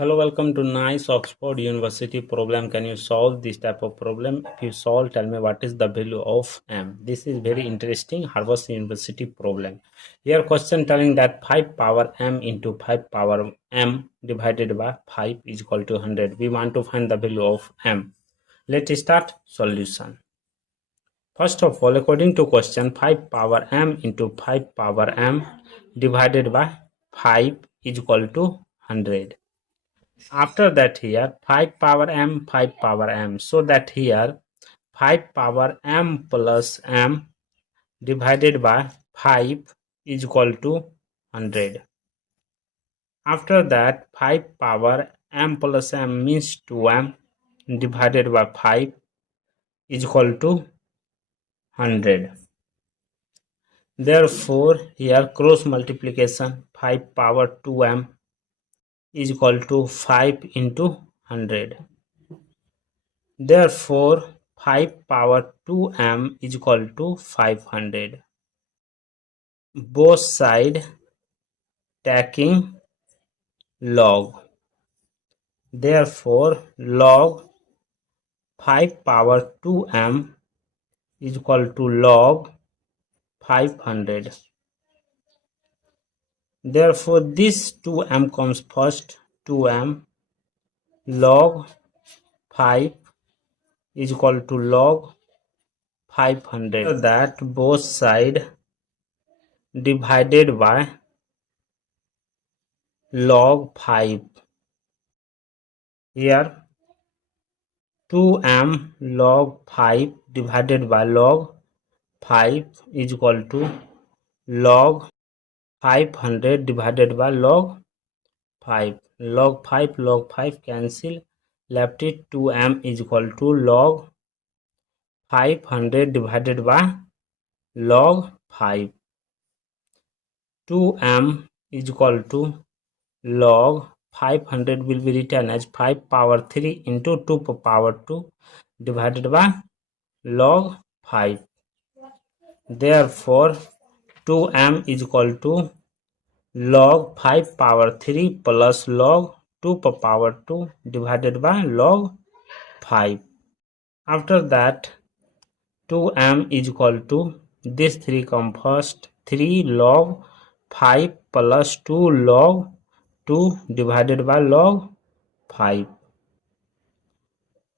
Hello, welcome to Nice Oxford University problem. Can you solve this type of problem? If you solve, tell me what is the value of m. This is very interesting Harvard University problem. Here question telling that 5 power m into 5 power m divided by 5 is equal to 100. We want to find the value of m. Let's start solution. First of all, according to question, 5 power m into 5 power m divided by 5 is equal to 100. After that here 5 power m, 5 power m, so that here 5 power m plus m divided by 5 is equal to 100. After that 5 power m plus m means 2m divided by 5 is equal to 100. Therefore here cross multiplication 5 power 2m is equal to 5 into 100. Therefore 5 power 2m is equal to 500. Both sides taking log. Therefore log 5 power 2m is equal to log 500. Therefore this 2m comes first. 2m log 5 is equal to log 500. So that both sides divided by log 5. Here 2m log 5 divided by log 5 is equal to log 500 divided by log 5. Log 5 cancel, left it 2m is equal to log 500 divided by log 5. 2m is equal to log 500 will be written as 5 power 3 into 2 power 2 divided by log 5. Therefore 2m is equal to log 5 power 3 plus log 2 power 2 divided by log 5. After that 2m is equal to this 3 come first, 3 log 5 plus 2 log 2 divided by log 5.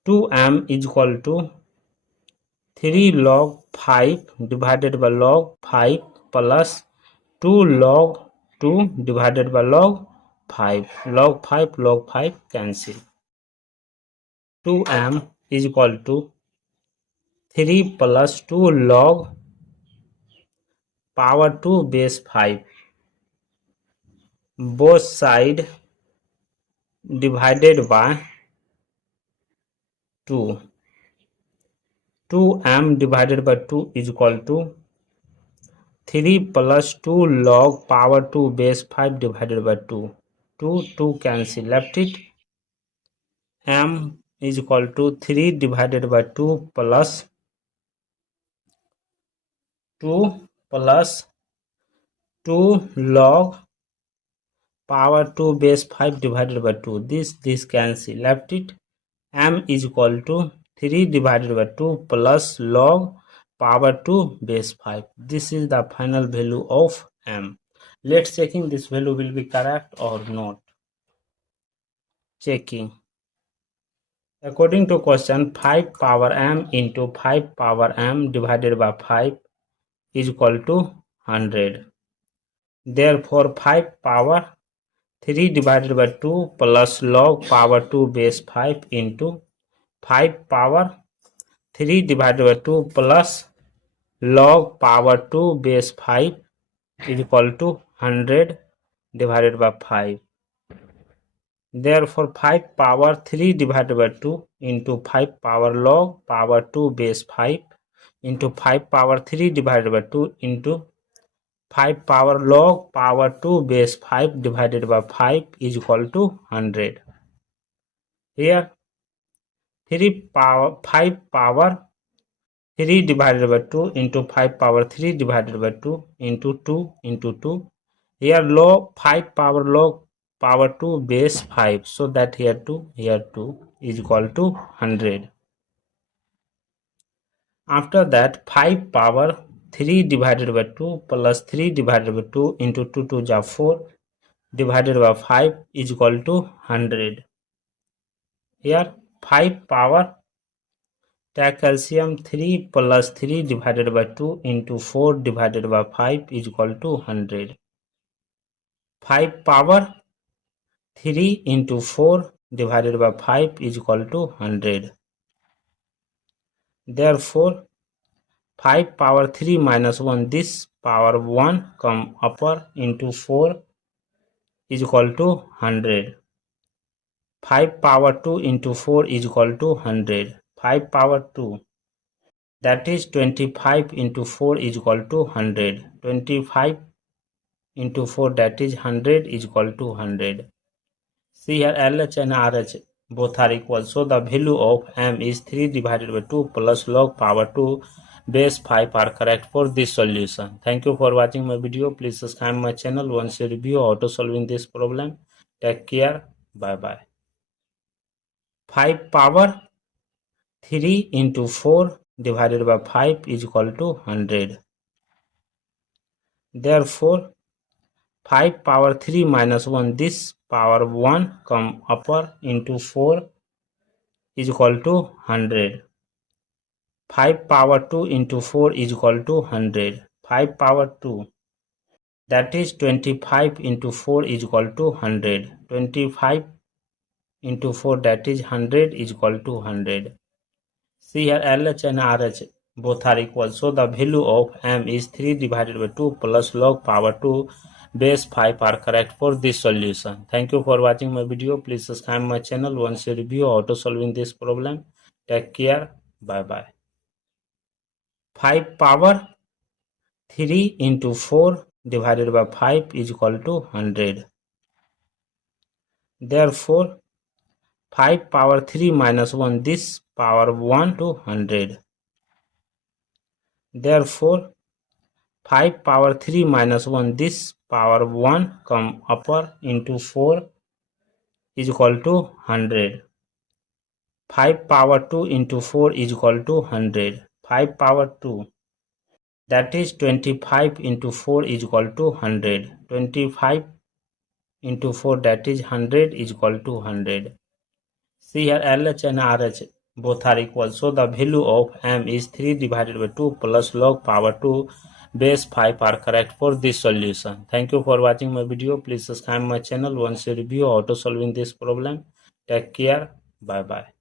2m is equal to 3 log 5 divided by log 5 plus 2 log 2 divided by log 5. Log 5 cancel. 2m is equal to 3 plus 2 log power 2 base 5. Both side divided by 2. 2m divided by 2 is equal to 3 plus 2 log power 2 base 5 divided by 2. 2 cancel, left it. M is equal to 3 divided by 2 plus 2 log power 2 base 5 divided by 2. This cancel, left it. M is equal to 3 divided by 2 plus log power 2 base 5. This is the final value of m. Let's checking this value will be correct or not. Checking. According to question, 5 power m into 5 power m divided by 5 is equal to 100. Therefore 5 power 3 divided by 2 plus log power 2 base 5 into 5 power 3 divided by 2 plus log power 2 base 5 is equal to 100 divided by 5. Therefore 5 power 3 divided by 2 into 5 power log power 2 base 5 into 5 power 3 divided by 2 into 5 power log power 2 base 5 divided by 5 is equal to 100. Here 5 power 3 divided by 2 into 5 power 3 divided by 2 into 2 into 2. Here log 5 power log power 2 base 5, so that here 2 is equal to 100. After that 5 power 3 divided by 2 plus 3 divided by 2 into 2 2 is 4 divided by 5 is equal to 100. Here 5 power, take calcium, 3 plus 3 divided by 2 into 4 divided by 5 is equal to 100. 5 power 3 into 4 divided by 5 is equal to 100. Therefore 5 power 3 minus 1, this power 1 come upper into 4 is equal to 100. 5 power 2 into 4 is equal to 100. 5 power 2, that is 25 into 4 is equal to 100. 25 into 4, that is 100, is equal to 100. See here LH and RH both are equal, so the value of m is 3 divided by 2 plus log power 2 base 5 are correct for this solution. Thank you for watching my video. Please subscribe my channel once you review how to solving this problem. Take care. Bye bye. 5 power 3 into 4 divided by 5 is equal to 100. Therefore 5 power 3 minus 1, this power 1 come upper into 4 is equal to 100. 5 power 2 into 4 is equal to 100. 5 power 2, that is 25 into 4 is equal to 100. 25 into 4, that is 100, is equal to 100. See here LH and RH both are equal, so the value of m is 3 divided by 2 plus log power 2 base 5 are correct for this solution. Thank you for watching my video. Please subscribe my channel once you review how to solving this problem. Take care. Bye bye. 5 power 3 into 4 divided by 5 is equal to 100. Therefore 5 power 3 minus 1, this power 1 to 100. Therefore 5 power 3 minus 1, this power 1 come upper into 4 is equal to 100. 5 power 2 into 4 is equal to 100. 5 power 2, that is 25 into 4 is equal to 100. 25 into 4, that is 100, is equal to 100. See here LH and RH both are equal, so the value of m is 3 divided by 2 plus log power 2 base 5 are correct for this solution. Thank you for watching my video. Please subscribe my channel once you review how to solving this problem. Take care. Bye bye.